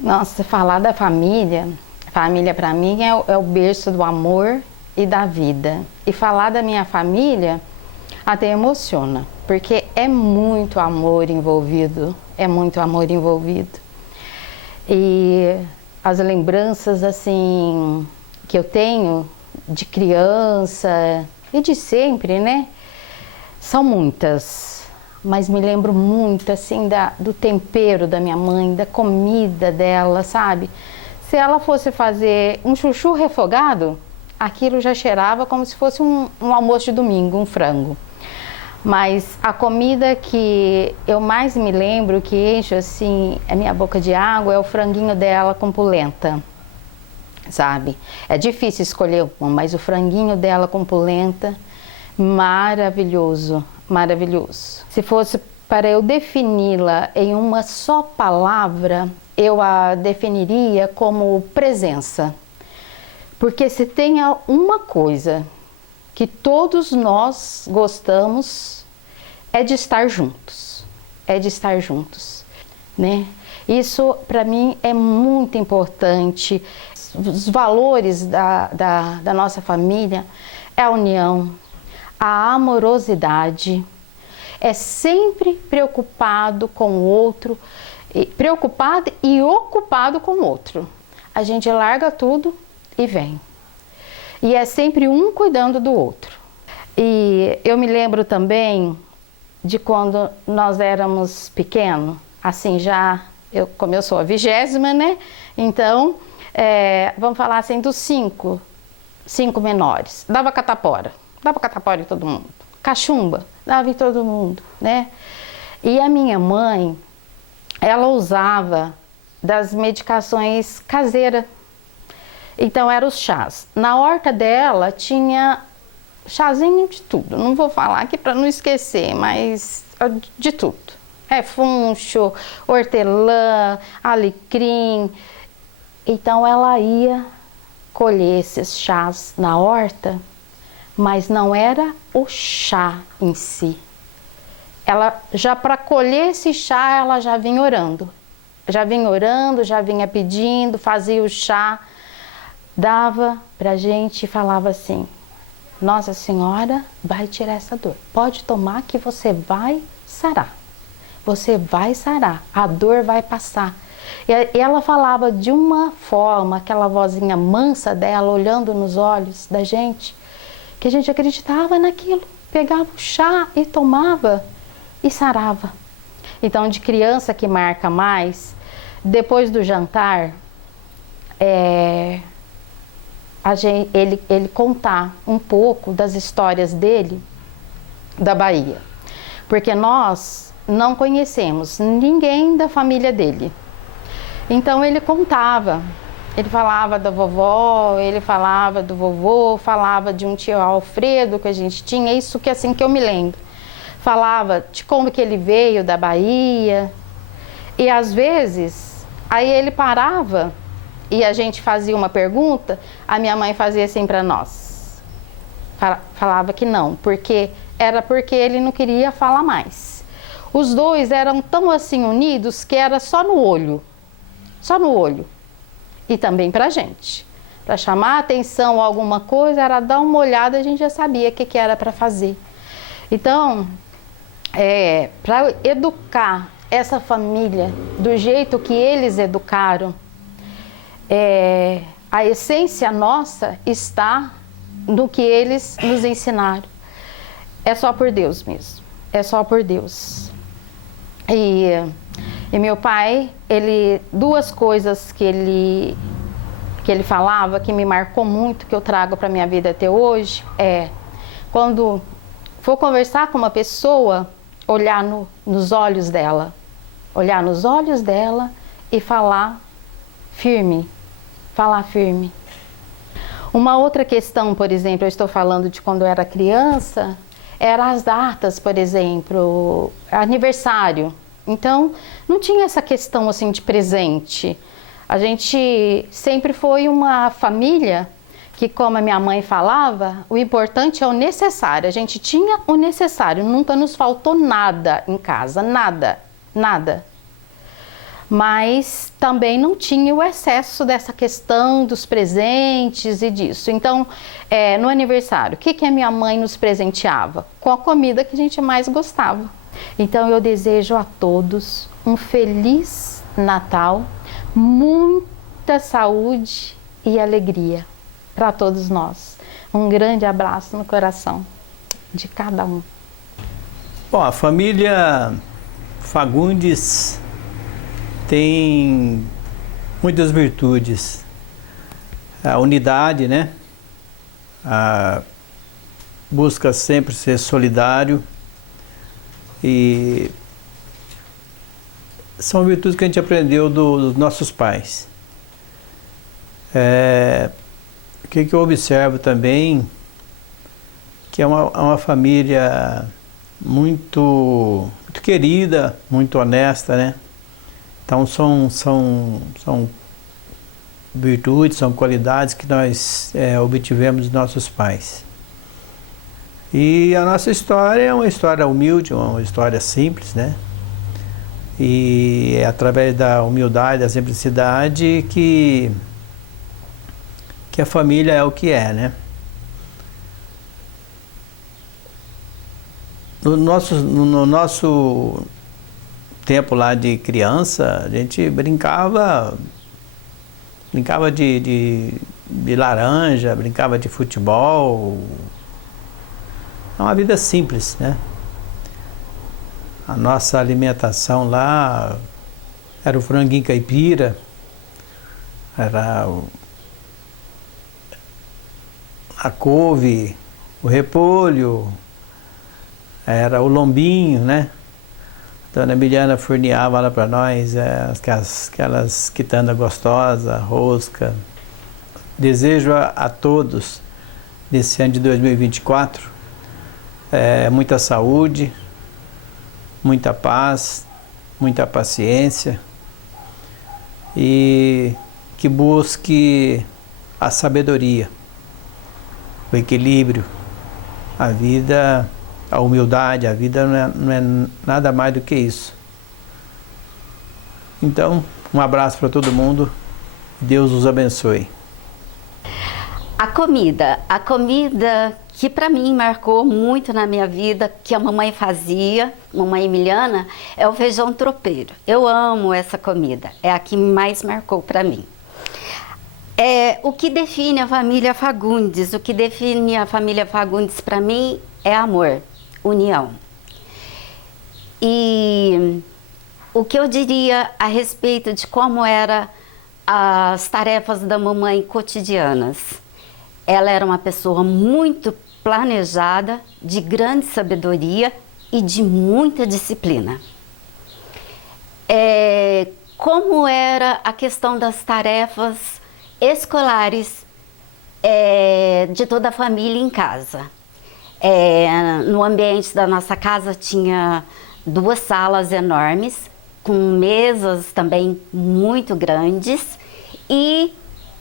Nossa, falar da família, família para mim é o berço do amor e da vida. E falar da minha família até emociona, porque é muito amor envolvido, é muito amor envolvido. E as lembranças assim que eu tenho de criança e de sempre, né? São muitas, mas me lembro muito assim do tempero da minha mãe, da comida dela, sabe? Se ela fosse fazer um chuchu refogado, aquilo já cheirava como se fosse um almoço de domingo, um frango. Mas a comida que eu mais me lembro, que enche assim a minha boca de água, é o franguinho dela com polenta, sabe? É difícil escolher uma, mas o franguinho dela com polenta, maravilhoso, maravilhoso. Se fosse para eu defini-la em uma só palavra, eu a definiria como presença. Porque se tem uma coisa que todos nós gostamos, é de estar juntos, né? Isso para mim é muito importante. Os valores da nossa família é a união, a amorosidade, é sempre preocupado com o outro, preocupado e ocupado com o outro. A gente larga tudo e vem. E é sempre um cuidando do outro. E eu me lembro também de quando nós éramos pequenos, assim já, como eu sou a 20ª, né? Então, vamos falar assim dos cinco menores. Dava catapora em todo mundo. Cachumba, dava em todo mundo, né? E a minha mãe, ela usava das medicações caseiras. Então eram os chás. Na horta dela tinha chazinho de tudo. Não vou falar aqui para não esquecer, mas de tudo. Funcho, hortelã, alecrim. Então ela ia colher esses chás na horta, mas não era o chá em si. Ela já para colher esse chá, ela já vinha orando. Já vinha pedindo, fazia o chá. Dava pra gente e falava assim: Nossa Senhora vai tirar essa dor. Pode tomar que você vai sarar. Você vai sarar. A dor vai passar. E ela falava de uma forma, aquela vozinha mansa dela, olhando nos olhos da gente, que a gente acreditava naquilo. Pegava o chá e tomava e sarava. Então, de criança que marca mais, depois do jantar, ele contar um pouco das histórias dele da Bahia, porque nós não conhecemos ninguém da família dele. Então ele contava, ele falava da vovó, ele falava do vovô, falava de um tio Alfredo que a gente tinha, isso que assim que eu me lembro. Falava de como que ele veio da Bahia, e às vezes aí ele parava e a gente fazia uma pergunta, a minha mãe fazia assim para nós. Falava que não, porque ele não queria falar mais. Os dois eram tão assim unidos que era só no olho. Só no olho. E também pra gente. Para chamar a atenção a alguma coisa, era dar uma olhada, a gente já sabia o que era para fazer. Então, para educar essa família do jeito que eles educaram, a essência nossa está no que eles nos ensinaram. É só por Deus mesmo. É só por Deus. E meu pai, duas coisas que ele falava que me marcou muito, que eu trago para minha vida até hoje, quando for conversar com uma pessoa, olhar nos olhos dela. Olhar nos olhos dela e falar firme. Falar firme. Uma outra questão, por exemplo, eu estou falando de quando eu era criança, eram as datas, por exemplo, aniversário. Então, não tinha essa questão assim de presente. A gente sempre foi uma família que, como a minha mãe falava, o importante é o necessário. A gente tinha o necessário, nunca nos faltou nada em casa, nada, nada. mas também não tinha o excesso dessa questão dos presentes e disso. Então, no aniversário, o que a minha mãe nos presenteava? Com a comida que a gente mais gostava. Então, eu desejo a todos um feliz Natal, muita saúde e alegria para todos nós. Um grande abraço no coração de cada um. Bom, a família Fagundes tem muitas virtudes. A unidade, né? Busca sempre ser solidário e são virtudes que a gente aprendeu dos nossos pais. O que eu observo também, que é uma família muito querida, muito honesta, né? Então são virtudes, são qualidades que nós obtivemos dos nossos pais. E a nossa história é uma história humilde, uma história simples, né? E é através da humildade, da simplicidade que a família é o que é, né? No nosso tempo lá de criança, a gente brincava de laranja, brincava de futebol. É uma vida simples, né? A nossa alimentação lá era o franguinho caipira, era a couve, o repolho, era o lombinho, né? A dona Emiliana forneava lá para nós aquelas quitandas gostosas, rosca. Desejo a todos, nesse ano de 2024, muita saúde, muita paz, muita paciência e que busque a sabedoria, o equilíbrio, a vida, a humildade. A vida não é nada mais do que isso. Então, um abraço para todo mundo, Deus os abençoe. A comida que para mim marcou muito na minha vida, que a mamãe fazia, mamãe Emiliana, é o feijão tropeiro. Eu amo essa comida, é a que mais marcou para mim. O que define a família Fagundes, para mim é amor, união. E o que eu diria a respeito de como eram as tarefas da mamãe cotidianas? Ela era uma pessoa muito planejada, de grande sabedoria e de muita disciplina. Como era a questão das tarefas escolares de toda a família em casa? No ambiente da nossa casa tinha 2 salas enormes, com mesas também muito grandes, e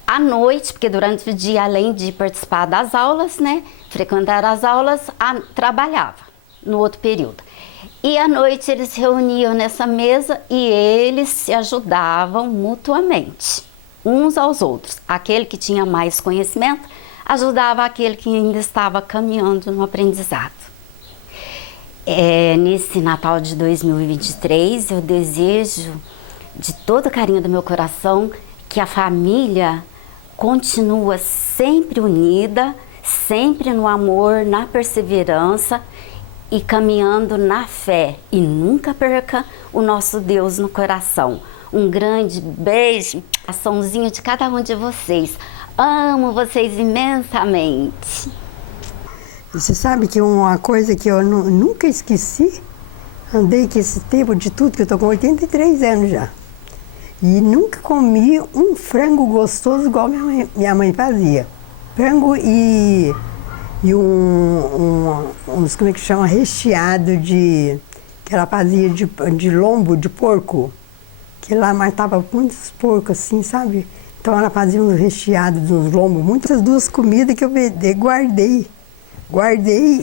à noite, porque durante o dia, além de participar das aulas, né, frequentar as aulas, trabalhava no outro período. E à noite eles se reuniam nessa mesa e eles se ajudavam mutuamente, uns aos outros. Aquele que tinha mais conhecimento ajudava aquele que ainda estava caminhando no aprendizado. Nesse Natal de 2023, eu desejo, de todo o carinho do meu coração, que a família continua sempre unida, sempre no amor, na perseverança e caminhando na fé. E nunca perca o nosso Deus no coração. Um grande beijo, coraçãozinho de cada um de vocês. Amo vocês imensamente. Você sabe que uma coisa que eu nunca esqueci, andei com esse tempo de tudo, que eu tô com 83 anos já. E nunca comi um frango gostoso igual minha mãe fazia. Frango e uns, como é que chama, recheado que ela fazia de lombo de porco, que lá matava muitos porcos assim, sabe? Então ela fazia uns recheados de uns lombos, muitas 2 comidas que eu guardei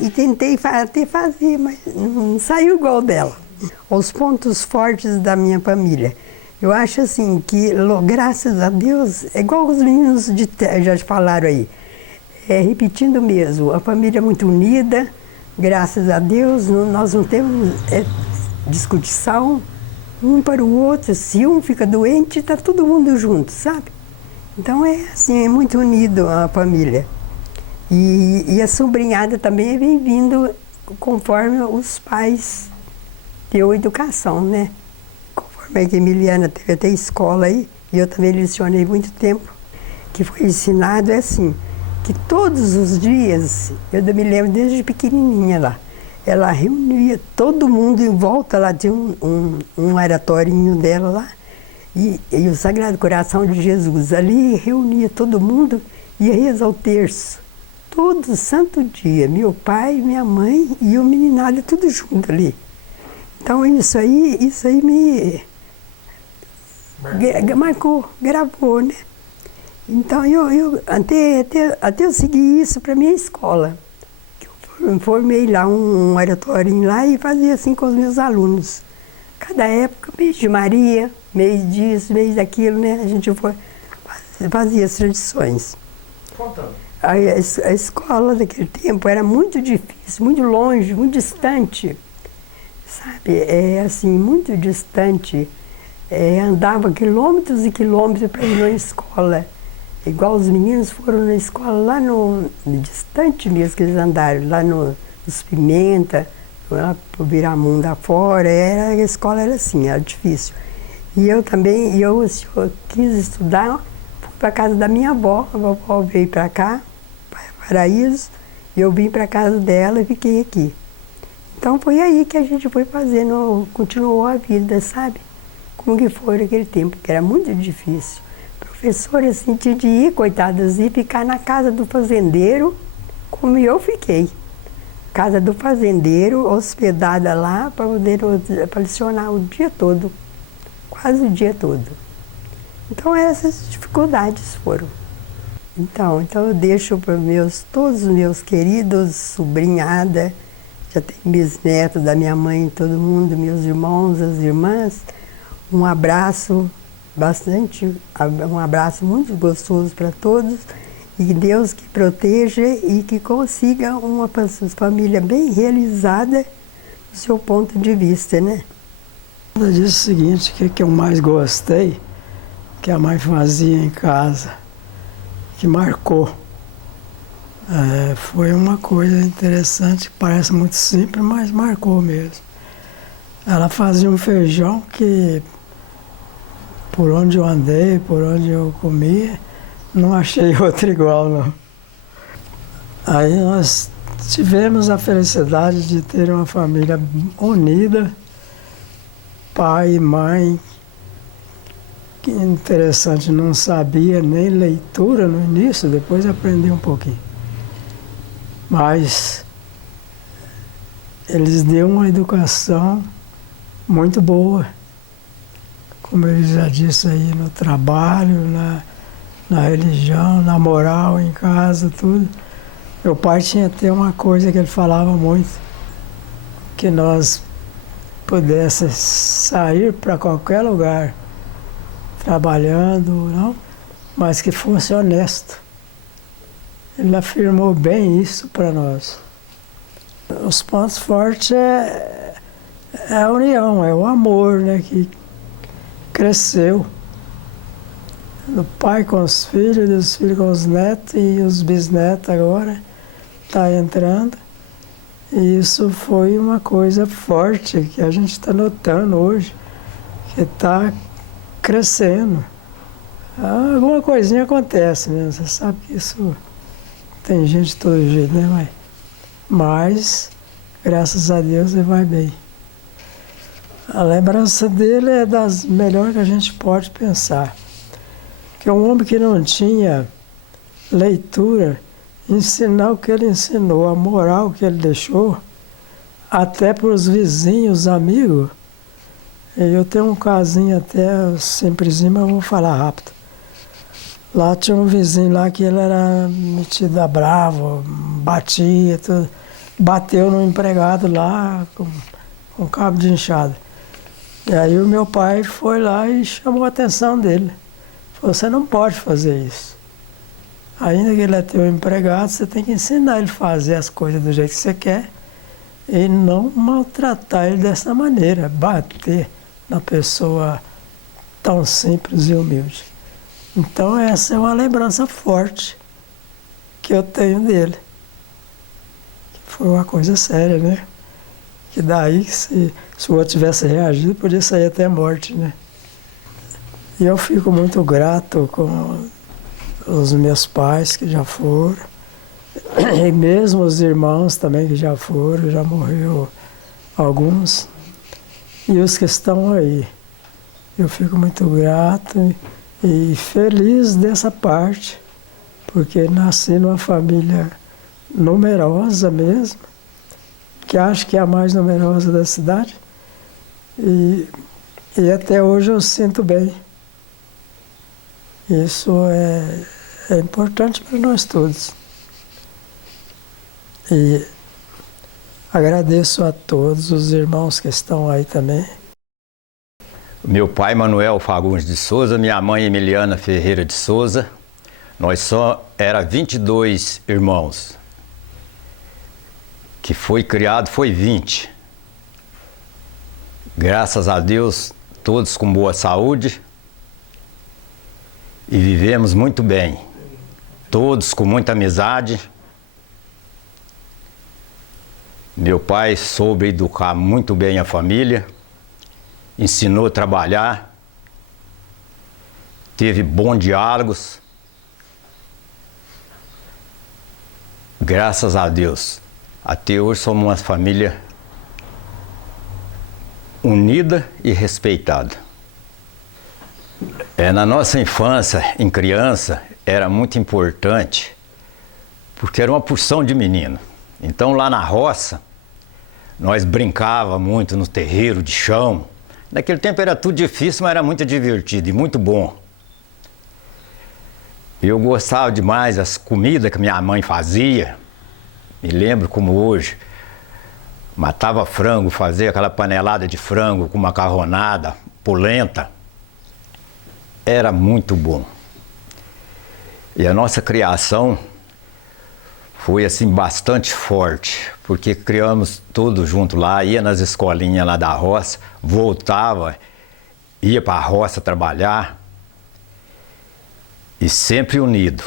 e tentei até fazer, mas não saiu igual dela. Os pontos fortes da minha família. Eu acho assim que, graças a Deus, é igual os meninos já falaram aí, repetindo mesmo, a família é muito unida, graças a Deus, nós não temos discussão um para o outro. Se um fica doente, está todo mundo junto, sabe? Então é assim, é muito unido a família. E a sobrinhada também vem vindo conforme os pais deu educação, né? Conforme a Emiliana teve até escola aí, e eu também lecionei muito tempo, que foi ensinado assim, que todos os dias, eu me lembro desde pequenininha lá, ela reunia todo mundo em volta, lá tinha um oratorinho dela lá, e o Sagrado Coração de Jesus ali reunia todo mundo e ia rezar o terço. Todo santo dia, meu pai, minha mãe e o meninado, tudo junto ali. Então isso aí me marcou, gravou, né? Então até eu segui isso para minha escola. Eu formei lá um oratório lá e fazia assim com os meus alunos. Cada época, mês de Maria, mês disso, mês daquilo, né? A gente fazia as tradições. Contando. A escola daquele tempo era muito difícil, muito longe, muito distante, sabe? Assim, muito distante. Andava quilômetros e quilômetros para ir na escola. Igual os meninos foram na escola lá no distante mesmo que eles andaram, lá nos Pimenta, lá pro Viramundo afora. A escola era assim, era difícil. E eu também, eu quis estudar, fui para casa da minha avó, a vovó veio para cá, Paraíso, e eu vim para casa dela e fiquei aqui. Então foi aí que a gente foi fazendo, continuou a vida, sabe? Como que foi naquele tempo, que era muito difícil. Professora assim, tinha de ir, coitadas, e ficar na casa do fazendeiro, como eu fiquei. Casa do fazendeiro, hospedada lá, para poder lecionar o dia todo, quase o dia todo. Então essas dificuldades foram. Então eu deixo para todos os meus queridos, sobrinhada, já tem bisnetos da minha mãe, todo mundo, meus irmãos, as irmãs, um abraço um abraço muito gostoso para todos, e Deus que proteja e que consiga uma família bem realizada do seu ponto de vista, né? Ela disse o seguinte, que eu mais gostei, que a mãe fazia em casa, que marcou. Foi uma coisa interessante, que parece muito simples, mas marcou mesmo. Ela fazia um feijão que, por onde eu andei, por onde eu comia, não achei outro igual, não. Aí nós tivemos a felicidade de ter uma família unida, pai e mãe. Que interessante, não sabia nem leitura no início, depois aprendi um pouquinho. Mas eles deu uma educação muito boa, como ele já disse aí, no trabalho, na religião, na moral, em casa, tudo. Meu pai tinha até uma coisa que ele falava muito, que nós pudéssemos sair para qualquer lugar, trabalhando, não, mas que fosse honesto. Ele afirmou bem isso para nós. Os pontos fortes é a união, é o amor, né, que cresceu. Do pai com os filhos, dos filhos com os netos e os bisnetos agora está entrando. E isso foi uma coisa forte que a gente está notando hoje, que está crescendo. Alguma coisinha acontece mesmo, você sabe que isso tem gente de todo jeito, né, mãe? Mas, graças a Deus, ele vai bem. A lembrança dele é das melhores que a gente pode pensar. Que um homem que não tinha leitura, ensinar o que ele ensinou, a moral que ele deixou, até para os vizinhos, amigos. Eu tenho um casinho até simplesinho, mas eu vou falar rápido. Lá tinha um vizinho lá que ele era metido a bravo, batia, tudo. Bateu no empregado lá com cabo de enxada. E aí o meu pai foi lá e chamou a atenção dele. Falou, você não pode fazer isso. Ainda que ele é teu empregado, você tem que ensinar ele a fazer as coisas do jeito que você quer e não maltratar ele dessa maneira, bater na pessoa tão simples e humilde. Então essa é uma lembrança forte que eu tenho dele. Foi uma coisa séria, né? Que daí, se o outro tivesse reagido, podia sair até a morte, né? E eu fico muito grato com os meus pais que já foram, e mesmo os irmãos também que já foram, já morreu alguns, e os que estão aí. Eu fico muito grato e feliz dessa parte, porque nasci numa família numerosa mesmo, que acho que é a mais numerosa da cidade, e até hoje eu sinto bem. Isso é importante para nós todos. E agradeço a todos os irmãos que estão aí também. Meu pai, Manuel Fagundes de Souza, minha mãe, Emiliana Ferreira de Souza. Nós só era 22 irmãos. Que foi criado, foi 20. Graças a Deus, todos com boa saúde. E vivemos muito bem. Todos com muita amizade. Meu pai soube educar muito bem a família. Ensinou a trabalhar. Teve bons diálogos. Graças a Deus. Até hoje somos uma família unida e respeitada. Na nossa infância, em criança, era muito importante, porque era uma porção de menino. Então lá na roça, nós brincava muito no terreiro de chão. Naquele tempo era tudo difícil, mas era muito divertido e muito bom. Eu gostava demais das comidas que minha mãe fazia. Me lembro como hoje. Matava frango, fazia aquela panelada de frango com macarronada, polenta. Era muito bom. E a nossa criação foi assim bastante forte, porque criamos todos juntos lá, ia nas escolinhas lá da roça, voltava, ia para a roça trabalhar, e sempre unido.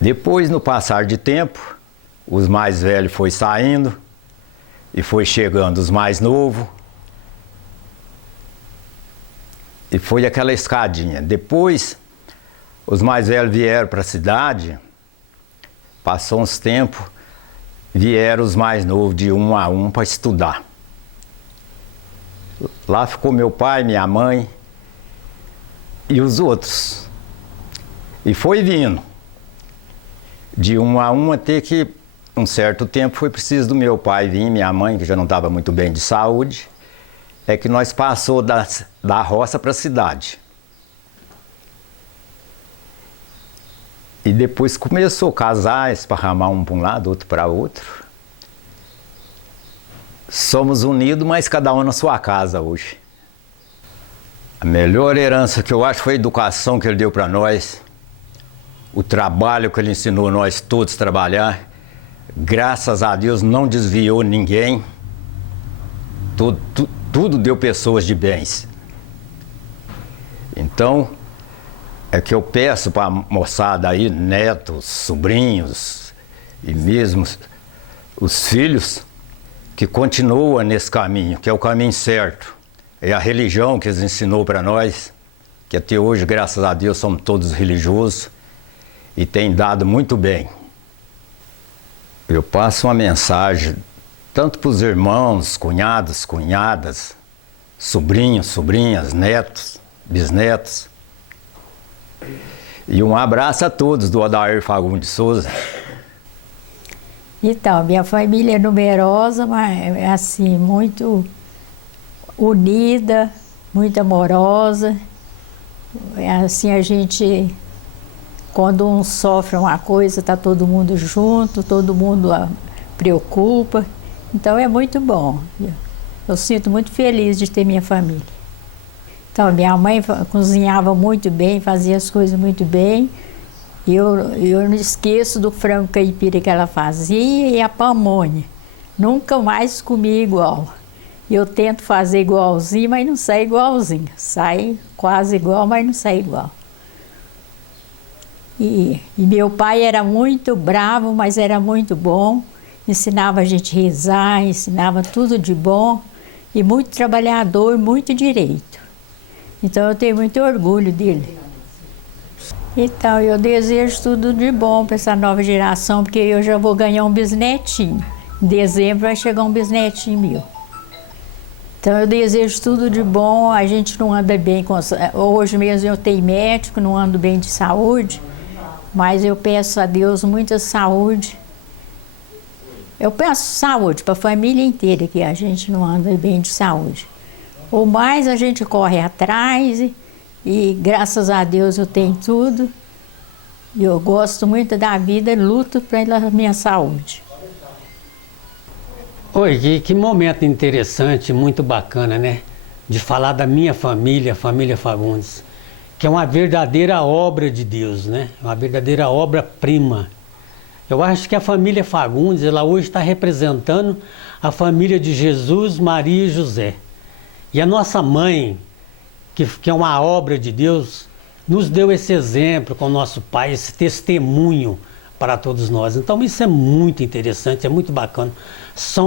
Depois, no passar de tempo, os mais velhos foi saindo e foi chegando os mais novos. E foi aquela escadinha. Depois, os mais velhos vieram para a cidade, passou uns tempos, vieram os mais novos de um a um para estudar. Lá ficou meu pai, minha mãe e os outros. E foi vindo. De um a um até que, um certo tempo, foi preciso do meu pai vir, minha mãe, que já não estava muito bem de saúde, é que nós passou da roça para a cidade. E depois começou a casar, esparramar um para um lado, outro para outro. Somos unidos, mas cada um na sua casa hoje. A melhor herança que eu acho foi a educação que ele deu para nós. O trabalho que ele ensinou nós todos a trabalhar. Graças a Deus não desviou ninguém. Tudo deu pessoas de bens. Então, é que eu peço para a moçada aí, netos, sobrinhos e mesmo os filhos, que continuam nesse caminho, que é o caminho certo. É a religião que eles ensinou para nós, que até hoje, graças a Deus, somos todos religiosos e tem dado muito bem. Eu passo uma mensagem tanto para os irmãos, cunhados, cunhadas, sobrinhos, sobrinhas, netos, bisnetos. E um abraço a todos do Odair Fagundes de Souza. Então, minha família é numerosa, mas é assim, muito unida, muito amorosa. É assim, a gente, quando um sofre uma coisa, está todo mundo junto, todo mundo preocupa. Então é muito bom. Eu sinto muito feliz de ter minha família. Então, minha mãe cozinhava muito bem, fazia as coisas muito bem. E eu não esqueço do frango caipira que ela fazia e a pamonha. Nunca mais comi igual. Eu tento fazer igualzinho, mas não sai igualzinho. Sai quase igual, mas não sai igual. E meu pai era muito bravo, mas era muito bom. Ensinava a gente a rezar, ensinava tudo de bom. E muito trabalhador, muito direito. Então eu tenho muito orgulho dele. Então eu desejo tudo de bom para essa nova geração, porque eu já vou ganhar um bisnetinho. Em dezembro vai chegar um bisnetinho meu. Então eu desejo tudo de bom. A gente não anda bem, hoje mesmo eu tenho médico, não ando bem de saúde, mas eu peço a Deus muita saúde. Eu peço saúde para a família inteira, que a gente não anda bem de saúde. O mais a gente corre atrás e graças a Deus eu tenho tudo. E eu gosto muito da vida, luto pela minha saúde. Oi, que momento interessante, muito bacana, né? De falar da minha família, a família Fagundes, que é uma verdadeira obra de Deus, né? Uma verdadeira obra-prima. Eu acho que a família Fagundes, ela hoje está representando a família de Jesus, Maria e José. E a nossa mãe, que é uma obra de Deus, nos deu esse exemplo com o nosso pai, esse testemunho para todos nós. Então isso é muito interessante, é muito bacana.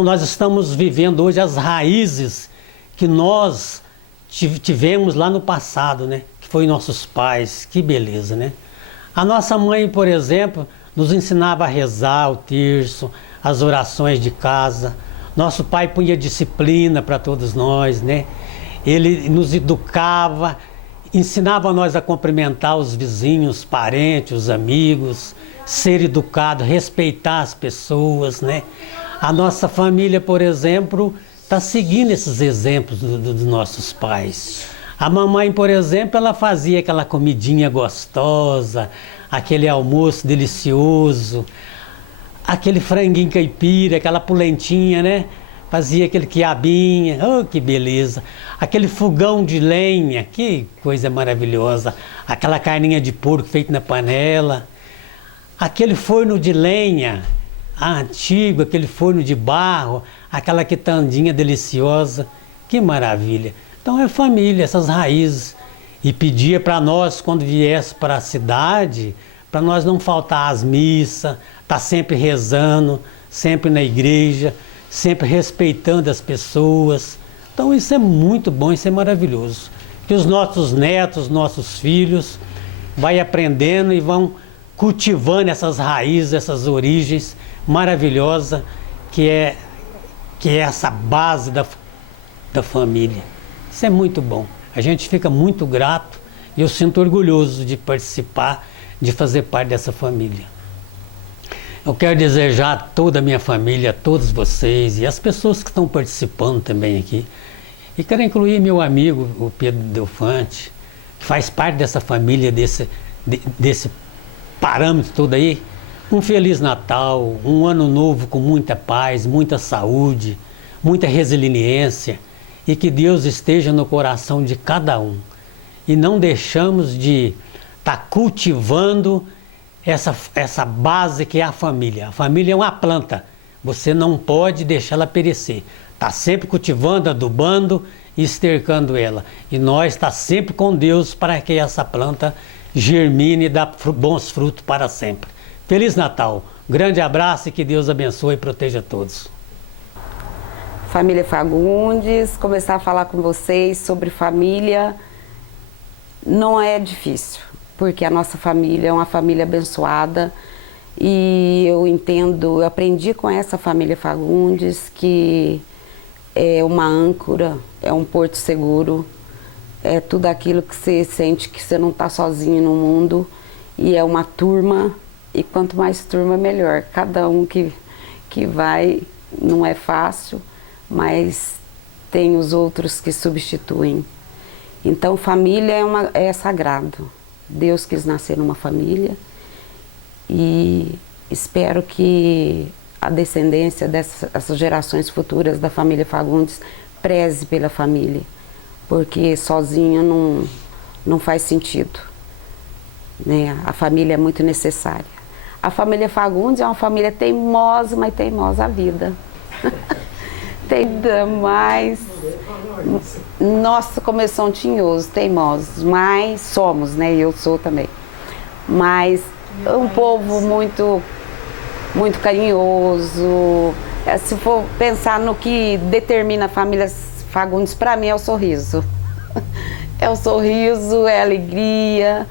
Nós estamos vivendo hoje as raízes que nós tivemos lá no passado, né? Que foi nossos pais, que beleza, né? A nossa mãe, por exemplo, nos ensinava a rezar o terço, as orações de casa. Nosso pai punha disciplina para todos nós, né? Ele nos educava, ensinava nós a cumprimentar os vizinhos, parentes, os amigos, ser educado, respeitar as pessoas, né? A nossa família, por exemplo, está seguindo esses exemplos dos nossos pais. A mamãe, por exemplo, ela fazia aquela comidinha gostosa, aquele almoço delicioso, aquele franguinho caipira, aquela polentinha, né? Fazia aquele quiabinha, oh, que beleza. Aquele fogão de lenha, que coisa maravilhosa. Aquela carninha de porco feita na panela. Aquele forno de lenha, antigo, aquele forno de barro, aquela quitandinha deliciosa. Que maravilha. Então é família, essas raízes. E pedia para nós, quando viesse para a cidade, para nós não faltar às missas, estar sempre rezando, sempre na igreja, sempre respeitando as pessoas. Então isso é muito bom, isso é maravilhoso. Que os nossos netos, nossos filhos, vai aprendendo e vão cultivando essas raízes, essas origens maravilhosas, que é essa base da família. Isso é muito bom. A gente fica muito grato e eu sinto orgulhoso de participar, de fazer parte dessa família. Eu quero desejar a toda a minha família, a todos vocês e as pessoas que estão participando também aqui. E quero incluir meu amigo, o Pedro Delfante, que faz parte dessa família, desse parâmetro todo aí. Um Feliz Natal, um ano novo com muita paz, muita saúde, muita resiliência. E que Deus esteja no coração de cada um. E não deixamos de estar cultivando essa base que é a família. A família é uma planta, você não pode deixá-la perecer. Está sempre cultivando, adubando e estercando ela. E nós está sempre com Deus para que essa planta germine e dê bons frutos para sempre. Feliz Natal, grande abraço e que Deus abençoe e proteja todos. Família Fagundes, começar a falar com vocês sobre família não é difícil, porque a nossa família é uma família abençoada e eu aprendi com essa família Fagundes que é uma âncora, é um porto seguro, é tudo aquilo que você sente que você não está sozinho no mundo e é uma turma e quanto mais turma melhor. Cada um que vai não é fácil, mas tem os outros que substituem. Então família é sagrado. Deus quis nascer numa família e espero que a descendência dessas gerações futuras da família Fagundes preze pela família, porque sozinho não faz sentido, né? A família é muito necessária. A família Fagundes é uma família teimosa, mas teimosa a vida. Tem mais... Nossa, como são tinhosos, teimosos, mas somos, né? Eu sou também. Mas é um povo muito carinhoso. Se for pensar no que determina a família Fagundes, para mim é o sorriso. É o sorriso, é a alegria,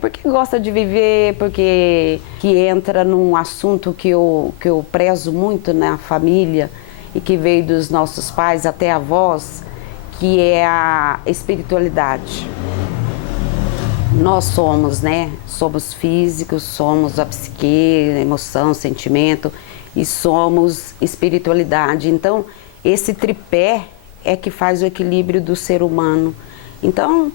porque gosta de viver, porque que entra num assunto que eu prezo muito na família e que veio dos nossos pais até avós, que é a espiritualidade. Nós somos, né? Somos físicos, somos a psique, emoção, sentimento e somos espiritualidade. Então, esse tripé é que faz o equilíbrio do ser humano. Então,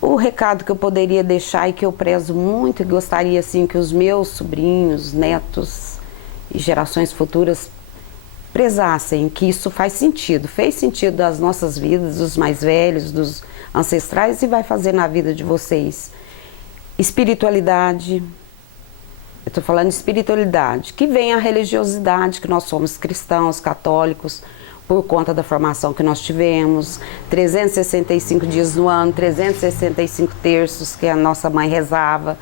o recado que eu poderia deixar e que eu prezo muito e gostaria assim que os meus sobrinhos, netos e gerações futuras prezassem, que isso faz sentido, fez sentido das nossas vidas, dos mais velhos, dos ancestrais e vai fazer na vida de vocês. Espiritualidade, eu estou falando de espiritualidade, que vem a religiosidade, que nós somos cristãos, católicos, por conta da formação que nós tivemos, 365 dias no ano, 365 terços que a nossa mãe rezava,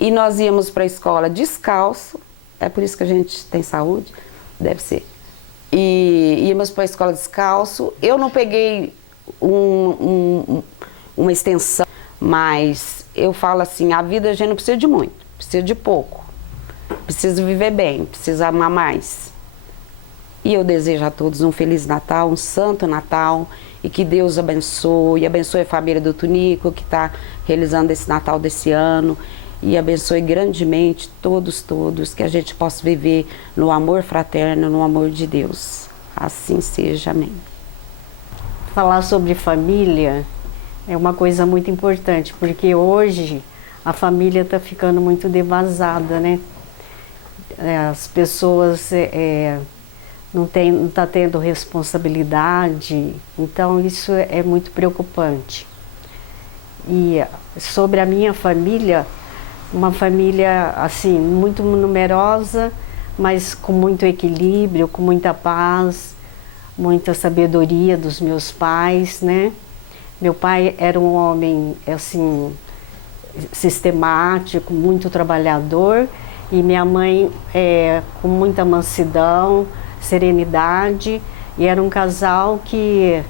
e nós íamos para a escola descalço, é por isso que a gente tem saúde, deve ser. E íamos para a escola descalço. Eu não peguei uma extensão, mas eu falo assim, a vida a gente não precisa de muito, precisa de pouco. Precisa viver bem, precisa amar mais. E eu desejo a todos um Feliz Natal, um Santo Natal, e que Deus abençoe, abençoe a família do Tunico, que está realizando esse Natal desse ano, e abençoe grandemente todos, que a gente possa viver no amor fraterno, no amor de Deus. Assim seja, amém. Falar sobre família é uma coisa muito importante, porque hoje a família está ficando muito devasada, né? As pessoas não tá tendo responsabilidade, então isso é muito preocupante. E sobre a minha família, uma família assim muito numerosa, mas com muito equilíbrio, com muita paz, muita sabedoria dos meus pais, né? Meu pai era um homem assim sistemático, muito trabalhador, e minha mãe com muita mansidão, serenidade, e era um casal que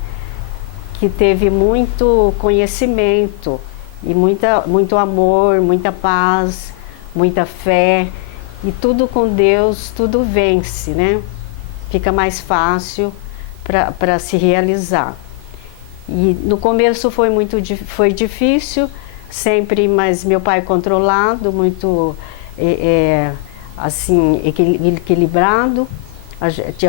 teve muito conhecimento e muito amor, muita paz, muita fé, e tudo com Deus, tudo vence, né? Fica mais fácil para se realizar. E no começo foi difícil, sempre, mas meu pai controlado, muito assim equilibrado,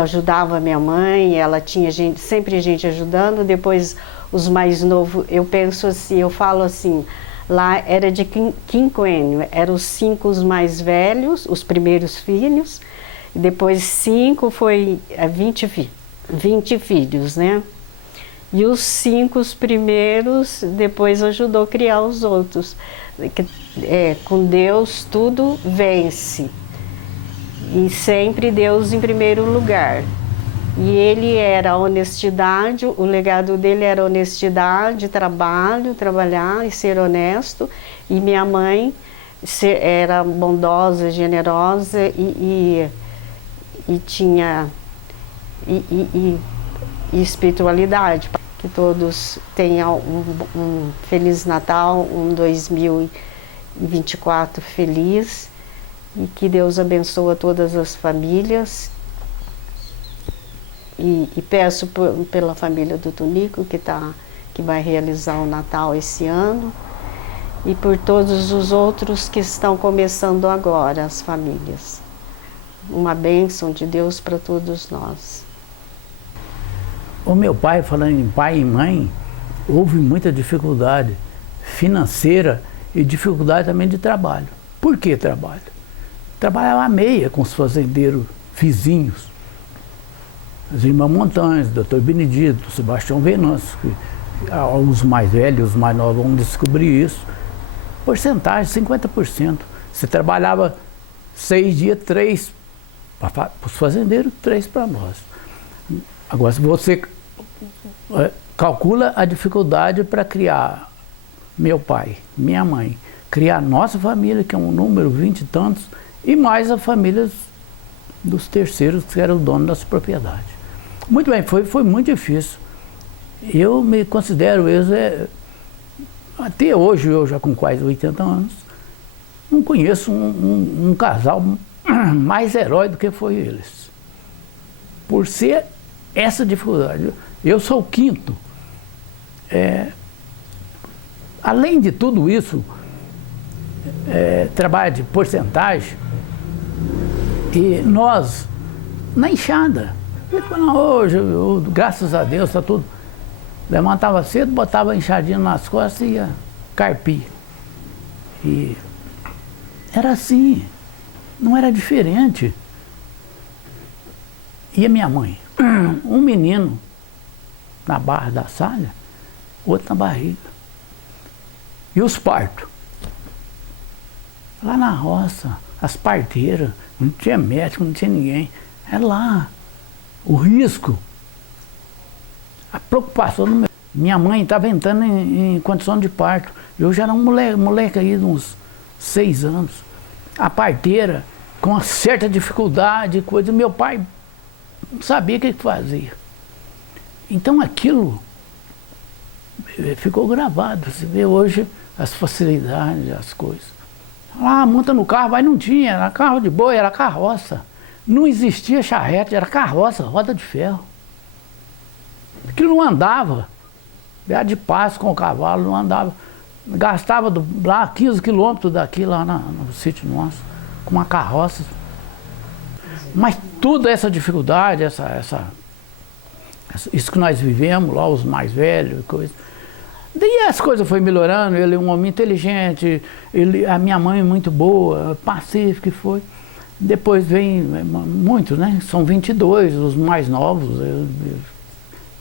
ajudava minha mãe, ela tinha sempre gente ajudando. Depois os mais novos, eu penso assim, eu falo assim, lá era de quinquênio, eram os 5 os mais velhos, os primeiros filhos, e depois 5 foi 20 filhos, né? E os 5 os primeiros, depois ajudou a criar os outros. Com Deus tudo vence. E sempre Deus em primeiro lugar. E ele era a honestidade, o legado dele era honestidade, trabalhar e ser honesto. E minha mãe era bondosa, generosa e tinha espiritualidade. Que todos tenham um Feliz Natal, um 2024 feliz, e que Deus abençoe todas as famílias. E peço pela família do Tunico, que vai realizar o Natal esse ano, e por todos os outros que estão começando agora, as famílias. Uma bênção de Deus para todos nós. O meu pai, falando em pai e mãe, houve muita dificuldade financeira e dificuldade também de trabalho. Por que trabalho? Trabalhava à meia com os fazendeiros vizinhos. As irmãs Montanhas, doutor Benedito, Sebastião Venâncio, os mais velhos, os mais novos vão descobrir isso. Porcentagem, 50%. Você trabalhava 6 dias, 3 para os fazendeiros, 3 para nós. Agora, se você calcula a dificuldade para criar meu pai, minha mãe, criar nossa família, que é um número 20 e tantos, e mais as famílias dos terceiros, que eram o dono das propriedades. Muito bem, foi muito difícil. Eu me considero, até hoje, eu já com quase 80 anos, não conheço um casal mais herói do que foi eles. Por ser essa dificuldade. Eu sou o quinto. Além de tudo isso, trabalho de porcentagem, e nós, na enxada, hoje, graças a Deus, está tudo. Levantava cedo, botava a enxadinha nas costas e ia carpir. E era assim, não era diferente. E a minha mãe? Um menino na barra da salha, outro na barriga. E os partos? Lá na roça, as parteiras, não tinha médico, não tinha ninguém. Era lá. O risco, a preocupação do meu... Minha mãe estava entrando em condição de parto. Eu já era um moleque aí de uns 6 anos. A parteira, com uma certa dificuldade, coisa, meu pai não sabia o que fazia. Então aquilo ficou gravado. Você vê hoje as facilidades, as coisas. Monta no carro, mas não tinha, era carro de boi, era carroça. Não existia charrete, era carroça, roda de ferro. Aquilo não andava. Viagem de passo com o cavalo, não andava. Gastava lá 15 quilômetros daqui, lá no sítio nosso, com uma carroça. Mas toda essa dificuldade, isso que nós vivemos, lá os mais velhos, coisa. Daí as coisas foram melhorando, ele é um homem inteligente, a minha mãe é muito boa, pacífica, foi. Depois vem muitos, né? São 22, os mais novos,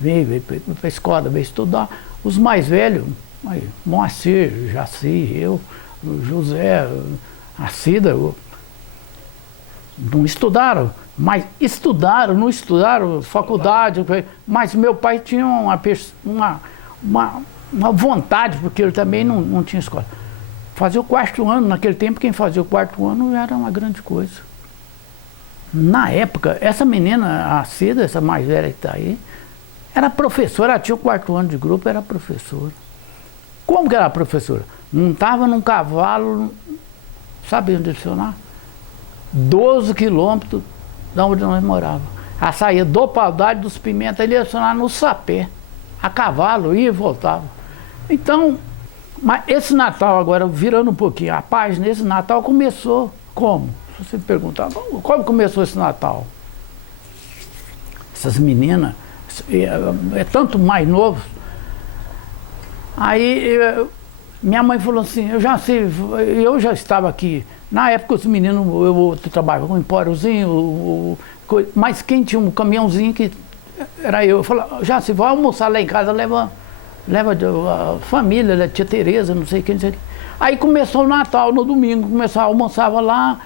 vêm para a escola, vêm estudar. Os mais velhos, Moacir, Jaci, eu, José, a Cida, não estudaram, mas não estudaram faculdade, mas meu pai tinha uma vontade, porque ele também não tinha escola. Fazia o 4º ano, naquele tempo quem fazia o 4º ano era uma grande coisa. Na época, essa menina, a Cida, essa mais velha que está aí, era professora, ela tinha o 4º ano de grupo, era professora. Como que era professora? Montava num cavalo, sabe onde lecionar? 12 quilômetros da onde nós morávamos. Ela saía do Paudade dos Pimentas, ele ia lecionar no Sapé, a cavalo, ia e voltava. Então, mas esse Natal agora, virando um pouquinho a página, esse Natal começou como? Se você me perguntar, como começou esse Natal? Essas meninas, tanto mais novos. Aí minha mãe falou assim, eu já estava aqui. Na época os meninos, eu trabalhava com um empóriozinho, mas quem tinha um caminhãozinho que era eu. Eu falei, vai almoçar lá em casa, leva a família, a tia Tereza, não sei quem, não sei quem. Aí começou o Natal, no domingo, almoçava lá,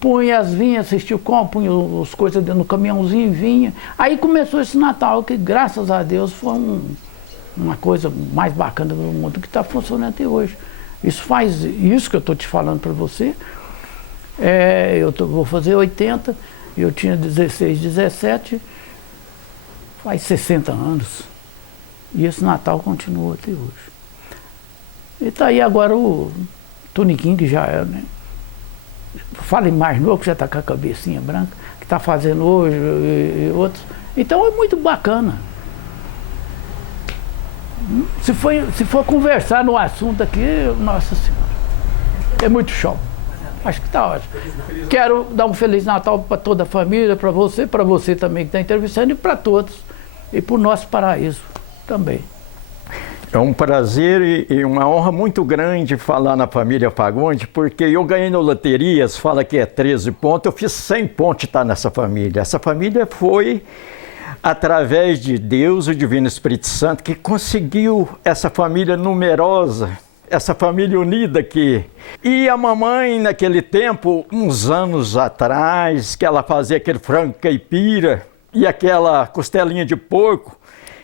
punha as vinhas, assistia o copo, punha as coisas dentro do caminhãozinho, vinha. Aí começou esse Natal, que graças a Deus foi uma coisa mais bacana do mundo, que está funcionando até hoje. Isso que eu estou te falando para você, vou fazer 80, eu tinha 16, 17, faz 60 anos. E esse Natal continua até hoje. E está aí agora o Toniquinho, que já é, né? Fala em mais novo, que já está com a cabecinha branca, que está fazendo hoje e outros. Então é muito bacana. Se for conversar no assunto aqui, nossa senhora, é muito show. Acho que está ótimo. Quero dar um Feliz Natal para toda a família, para você também que está entrevistando, e para todos. E para o nosso paraíso também. É um prazer e uma honra muito grande falar na família Fagundes, porque eu ganhei no loterias, fala que é 13 pontos, eu fiz 100 pontos estar nessa família. Essa família foi através de Deus, o Divino Espírito Santo, que conseguiu essa família numerosa, essa família unida aqui. E a mamãe, naquele tempo, uns anos atrás, que ela fazia aquele frango caipira e aquela costelinha de porco,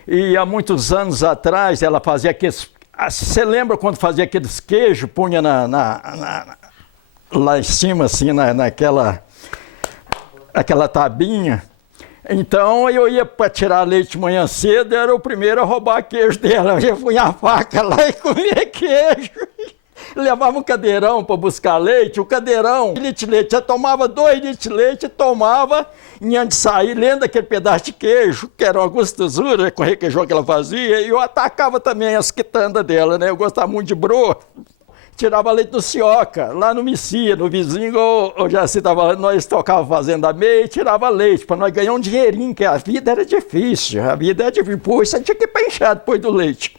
e há muitos anos atrás ela fazia aqueles... Você lembra quando fazia aqueles queijos, punha lá em cima, assim, aquela tabinha? Então eu ia para tirar leite de manhã cedo, era o primeiro a roubar queijo dela. Eu ia punha a faca lá e comia queijo. Levava um cadeirão para buscar leite, o cadeirão, 1 litro de leite, já tomava 2 litros de leite, tomava, e antes de sair, lendo aquele pedaço de queijo, que era uma gostosura, com requeijão que ela fazia, e eu atacava também as quitandas dela, né? Eu gostava muito de broa. Tirava leite do Cioca, lá no Messia, no vizinho, ou já se tava, nós tocava fazenda meia e tirava leite, para nós ganhar um dinheirinho, que a vida era difícil, Pô, isso tinha que penchar depois do leite.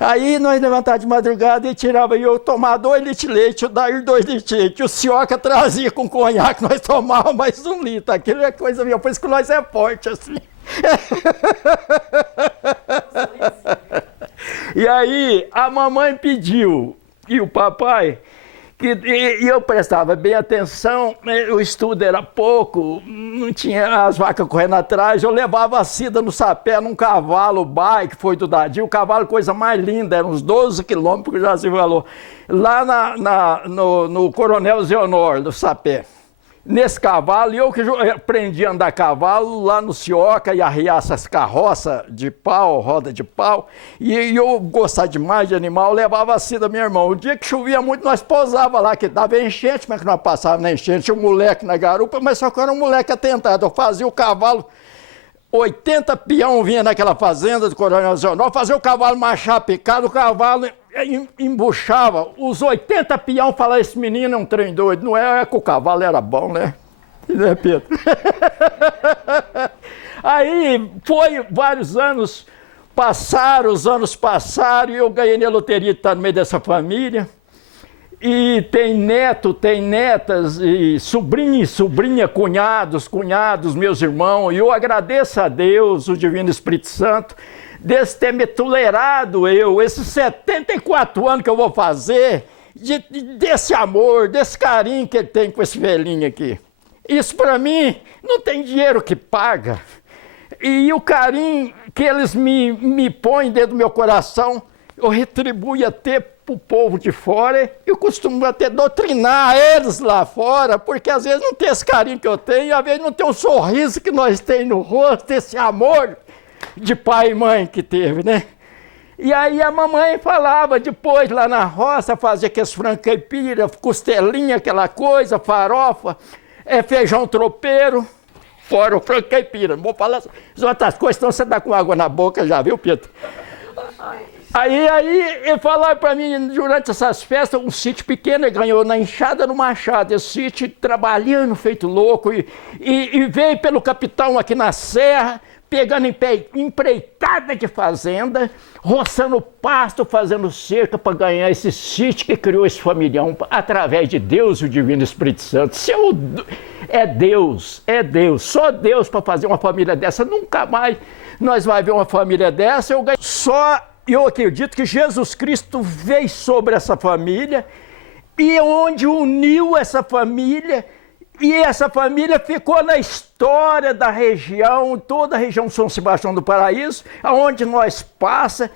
Aí nós levantávamos de madrugada e tirava, e eu tomava 2 litros de leite, o Dair 2 litros de leite, o Cioca trazia com conhaque, nós tomávamos mais 1 litro, aquilo é coisa minha, por isso que nós é forte, assim. E aí a mamãe pediu, e o papai, e eu prestava bem atenção, o estudo era pouco, não tinha as vacas correndo atrás, eu levava a Cida no sapé, num cavalo, que foi do Dadinho, o cavalo, coisa mais linda, eram uns 12 quilômetros, que já se falou, lá no Coronel Zeonor, do sapé. Nesse cavalo, e eu que aprendi a andar a cavalo lá no Cioca e arriar essas carroças de pau, roda de pau, e eu gostava demais de animal, levava a Cida, meu irmão. O dia que chovia muito, nós pousava lá, que dava enchente, mas que nós passávamos na enchente, tinha um moleque na garupa, mas só que era um moleque atentado. Eu fazia o cavalo, 80 peão vinha naquela fazenda do Coronel Zonal, fazia o cavalo marchar picado, o cavalo embuchava, os 80 peão falavam, esse menino é um trem doido, não é que o cavalo era bom, né? Né, Pedro? Aí foi vários anos, os anos passaram, e eu ganhei na loteria de estar no meio dessa família. E tem neto, tem netas, e sobrinho e sobrinha, cunhados, meus irmãos, e eu agradeço a Deus, o Divino Espírito Santo, desse ter me tolerado esses 74 anos que eu vou fazer, desse amor, desse carinho que ele tem com esse velhinho aqui. Isso para mim não tem dinheiro que paga. E o carinho que eles me põem dentro do meu coração, eu retribuo até para o povo de fora, eu costumo até doutrinar eles lá fora, porque às vezes não tem esse carinho que eu tenho, e às vezes não tem um sorriso que nós temos no rosto, esse amor de pai e mãe que teve, né? E aí a mamãe falava depois lá na roça, fazia aqueles frango caipira, costelinha, aquela coisa, farofa, feijão tropeiro, fora o frango caipira. Não vou falar as outras coisas, senão você dá com água na boca, já viu, Pedro? Aí ele falava para mim, durante essas festas, um sítio pequeno, ele ganhou na enxada no Machado, esse sítio trabalhando, feito louco, e veio pelo capitão aqui na serra, pegando empreitada de fazenda, roçando pasto, fazendo cerca para ganhar esse sítio que criou esse familhão, através de Deus, o Divino Espírito Santo. É Deus, só Deus para fazer uma família dessa. Nunca mais nós vamos ver uma família dessa. Eu acredito que Jesus Cristo veio sobre essa família, e onde uniu essa família, e essa família ficou na história da região, toda a região São Sebastião do Paraíso, aonde nós passa,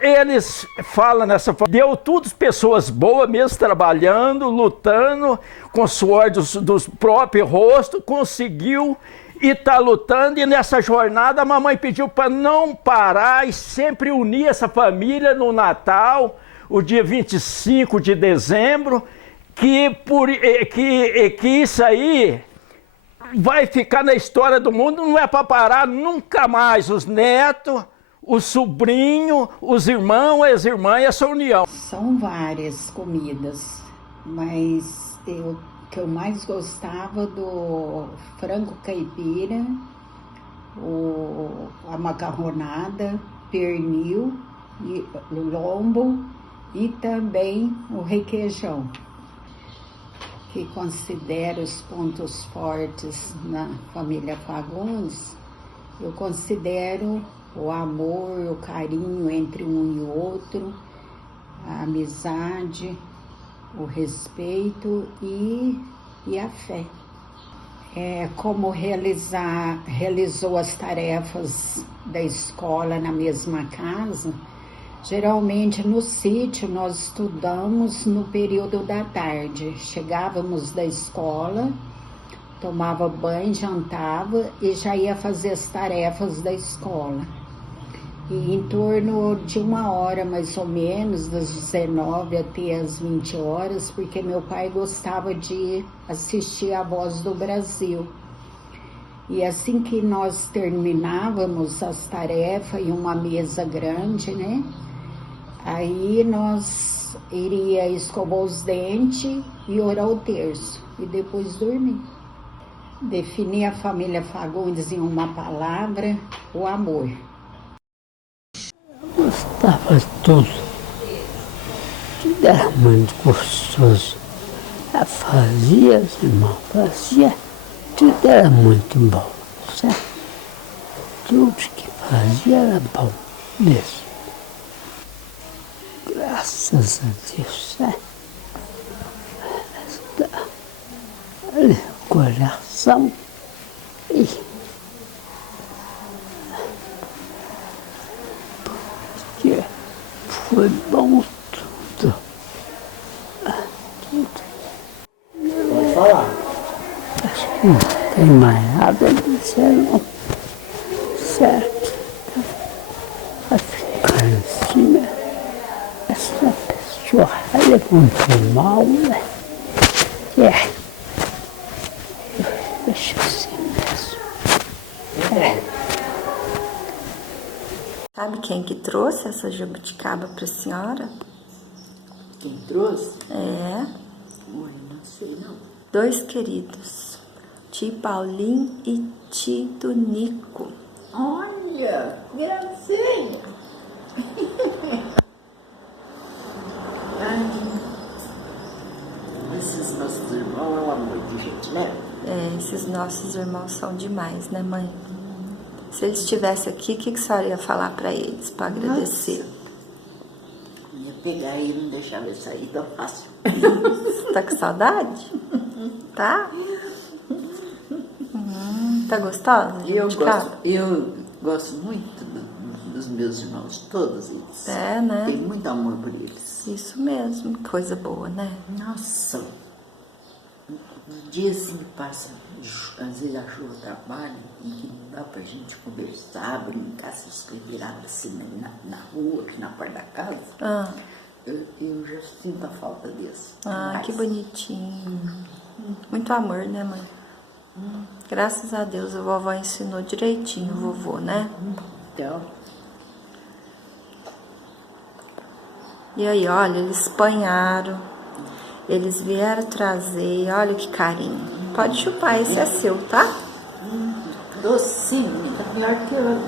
eles falam nessa família, deu tudo pessoas boas, mesmo trabalhando, lutando, com suor dos próprios rostos, conseguiu e está lutando, e nessa jornada a mamãe pediu para não parar e sempre unir essa família no Natal, o dia 25 de dezembro, que isso aí vai ficar na história do mundo, não é para parar nunca mais. Os netos, os sobrinhos, os irmãos, as irmãs, essa união. São várias comidas, mas o que eu mais gostava do frango caipira, a macarronada, pernil, lombo e também o requeijão, que considero os pontos fortes na família Fagundes, Eu considero o amor, o carinho entre um e outro, a amizade, o respeito e a fé. Como realizou as tarefas da escola na mesma casa, geralmente no sítio nós estudamos no período da tarde. Chegávamos da escola, tomava banho, jantava e já ia fazer as tarefas da escola. E em torno de 1 hora, mais ou menos, das 19 até as 20 horas, porque meu pai gostava de assistir a Voz do Brasil. E assim que nós terminávamos as tarefas em uma mesa grande, né? Aí nós iria escovar os dentes e orar o terço, e depois dormir. Definir a família Fagundes em uma palavra: o amor. Gostava de tudo. Tudo era muito gostoso. Ela fazia, os irmãos faziam, tudo era muito bom, sabe? Tudo que fazia era bom mesmo. Graças a Deus, sabe? Olha o coração e porque foi bom tudo. Pode falar. Acho que não tem mais nada a dizer, não. Certo? Vai ficar assim, né? Essa pessoa ela é muito mal, né? Deixa assim mesmo. Sabe quem que trouxe essa jabuticaba para a senhora? Quem trouxe? Ué, não sei não. 2 queridos, tio Paulinho e tio Nico. Olha, gracinha! Esses nossos irmãos é um amor de gente, né? Esses nossos irmãos são demais, né, mãe? Se eles estivessem aqui, o que a senhora ia falar para eles, para agradecer? Ia pegar ele e não deixava ele sair tão fácil. Tá com saudade? Tá? Tá gostosa? Eu gosto muito dos meus irmãos, todos eles. Né? Tenho muito amor por eles. Isso mesmo, coisa boa, né? Nossa, os dias assim que passam, às vezes a chuva trabalha e que não dá pra gente conversar, brincar, se escrever assim na rua, aqui na porta da casa. Eu já sinto a falta desse. Que bonitinho. Muito amor, né, mãe? Graças a Deus a vovó ensinou direitinho o vovô, né? Então. E aí, olha, eles apanharam, eles vieram trazer, olha que carinho. Pode chupar, esse é seu, tá? Docinho, tá pior que eu.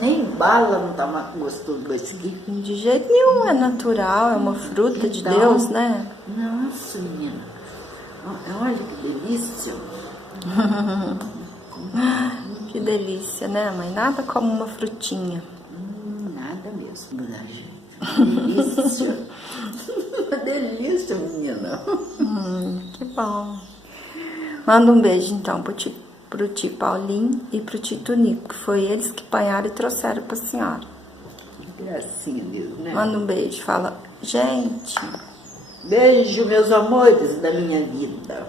Nem bala não tá mais gostoso desse aqui. De jeito nenhum, é natural, é uma fruta de Deus, né? Nossa, menina. Olha que delícia. Que delícia, né, mãe? Nada como uma frutinha. Nada mesmo, da gente. Delícia. Uma delícia, menina. Que bom. Manda um beijo, então, pro tio Paulinho e pro tio Nico, que foi eles que apanharam e trouxeram pra senhora. Gracinha mesmo, né? Manda um beijo, fala, gente. Beijo, meus amores da minha vida.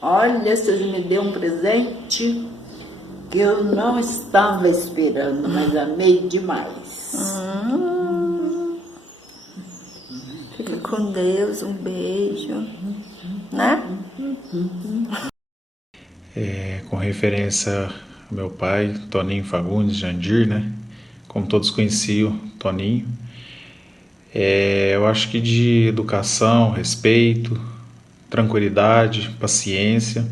Olha, vocês me deu um presente que eu não estava esperando, mas amei demais. Fica com Deus, um beijo, né? Com referência ao meu pai, Toninho Fagundes Jandir, né? Como todos conheciam, Toninho. Eu acho que de educação, respeito, tranquilidade, paciência,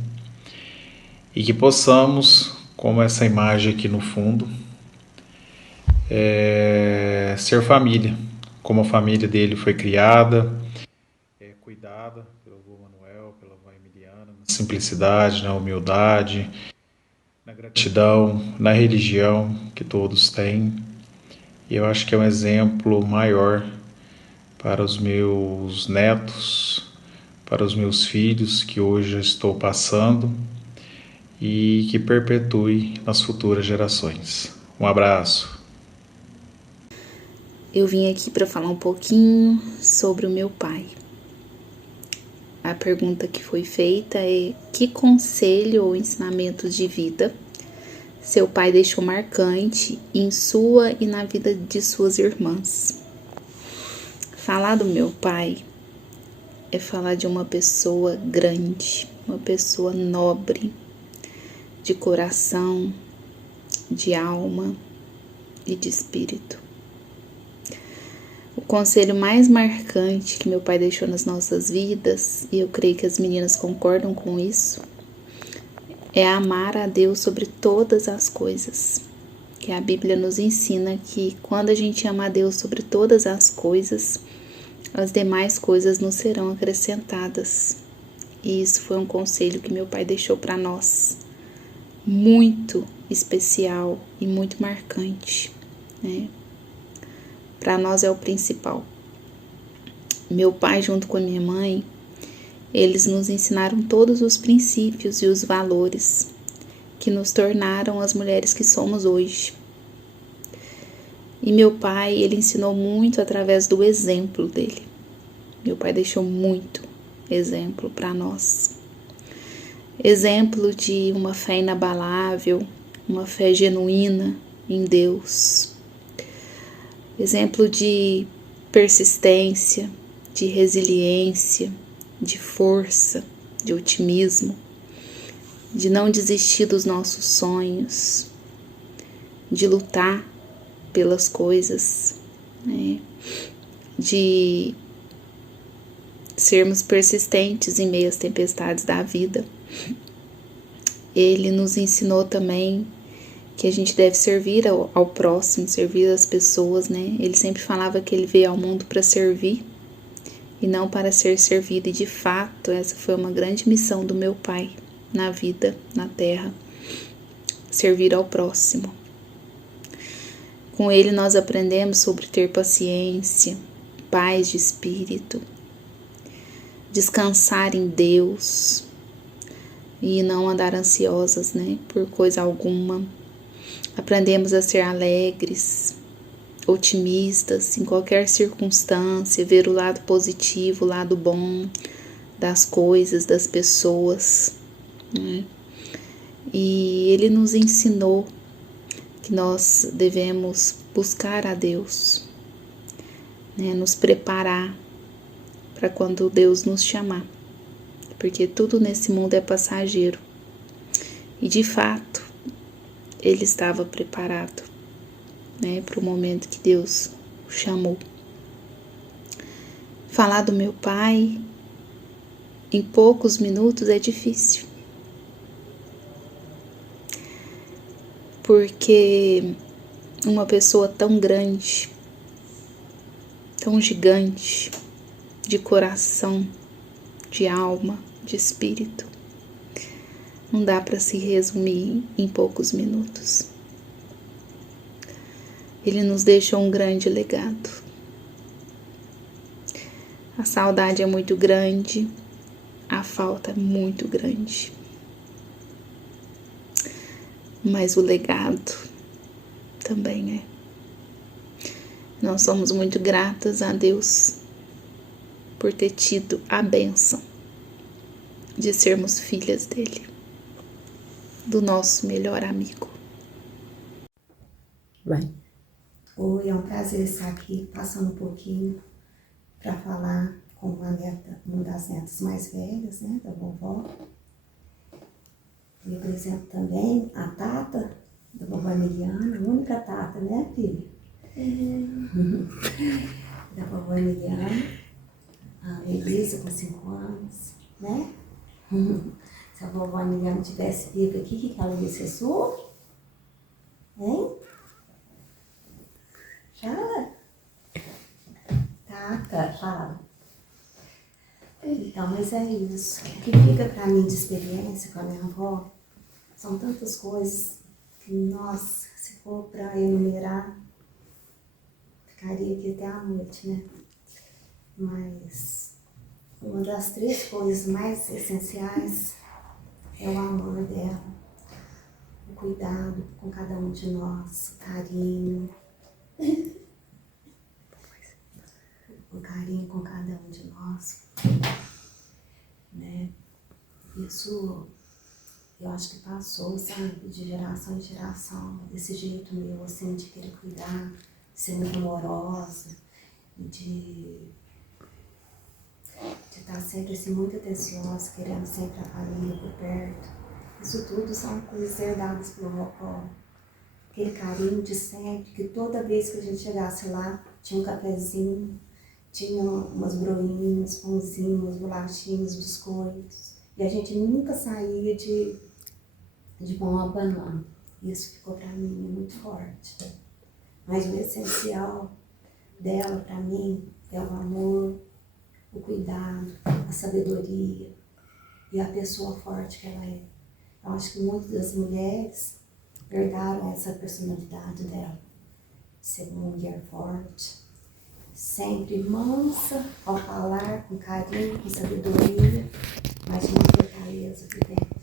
e que possamos, como essa imagem aqui no fundo, ser família, como a família dele foi criada, cuidada pelo avô Manuel, pela avó Emiliana, na simplicidade, na humildade, na gratidão, na religião que todos têm. E eu acho que é um exemplo maior para os meus netos, para os meus filhos que hoje eu estou passando e que perpetue nas futuras gerações. Um abraço. Eu vim aqui para falar um pouquinho sobre o meu pai. A pergunta que foi feita é: que conselho ou ensinamentos de vida seu pai deixou marcante em sua e na vida de suas irmãs? Falar do meu pai é falar de uma pessoa grande, uma pessoa nobre, de coração, de alma e de espírito. O conselho mais marcante que meu pai deixou nas nossas vidas, e eu creio que as meninas concordam com isso, é amar a Deus sobre todas as coisas. Que a Bíblia nos ensina que quando a gente ama a Deus sobre todas as coisas, as demais coisas nos serão acrescentadas. E isso foi um conselho que meu pai deixou para nós, muito especial e muito marcante, né? Para nós é o principal. Meu pai, junto com a minha mãe, eles nos ensinaram todos os princípios e os valores que nos tornaram as mulheres que somos hoje. E meu pai, ele ensinou muito através do exemplo dele. Meu pai deixou muito exemplo para nós. Exemplo de uma fé inabalável, uma fé genuína em Deus. Exemplo de persistência, de resiliência, de força, de otimismo, de não desistir dos nossos sonhos, de lutar pelas coisas, né? De sermos persistentes em meio às tempestades da vida. Ele nos ensinou também que a gente deve servir ao próximo, servir as pessoas, né? Ele sempre falava que ele veio ao mundo para servir e não para ser servido. E de fato, essa foi uma grande missão do meu pai na vida, na terra, servir ao próximo. Com ele nós aprendemos sobre ter paciência, paz de espírito, descansar em Deus e não andar ansiosas, né, por coisa alguma. Aprendemos a ser alegres, otimistas em qualquer circunstância, ver o lado positivo, o lado bom das coisas, das pessoas, né? E ele nos ensinou que nós devemos buscar a Deus, né? Nos preparar para quando Deus nos chamar, porque tudo nesse mundo é passageiro. E de fato, ele estava preparado, né, para o momento que Deus o chamou. Falar do meu pai em poucos minutos é difícil, porque uma pessoa tão grande, tão gigante, de coração, de alma, de espírito, não dá para se resumir em poucos minutos. Ele nos deixou um grande legado. A saudade é muito grande, a falta é muito grande. Mas o legado também é. Nós somos muito gratas a Deus por ter tido a bênção de sermos filhas dele, do nosso melhor amigo. Bem, oi, é um prazer estar aqui passando um pouquinho para falar com uma das netas mais velhas, né, da vovó. Eu apresento também a Tata, da vovó Emiliana, a única Tata, né, filha? Da vovó Emiliana, a Elisa com 5 anos, né? Se a vovó Emiliana tivesse viva aqui, o que ela ia ser sua? Hein? Fala. Tata, fala. Então, mas é isso. O que fica para mim de experiência com a minha avó São tantas coisas que nós, se for para enumerar, ficaria aqui até a noite, né? Mas uma das 3 coisas mais essenciais é o amor dela, o cuidado com cada um de nós, o carinho. O carinho com cada um de nós, né? Isso eu acho que passou, sabe, de geração em geração, desse jeito meu, assim, de querer cuidar, de ser muito amorosa, de estar sempre assim, muito atenciosa, querendo sempre a família por perto. Isso tudo são coisas herdadas pelo Mocó. Aquele carinho de sempre, que toda vez que a gente chegasse lá, tinha um cafezinho, tinha umas broinhas, pãozinhos, umas bolachinhas, biscoitos. E a gente nunca saía de pão a banana. Isso ficou para mim muito forte. Mas o essencial dela para mim é o amor, o cuidado, a sabedoria e a pessoa forte que ela é. Eu acho que muitas das mulheres herdaram essa personalidade dela. Ser uma mulher forte, sempre mansa ao falar, com carinho, com sabedoria, mas uma fortaleza que tem.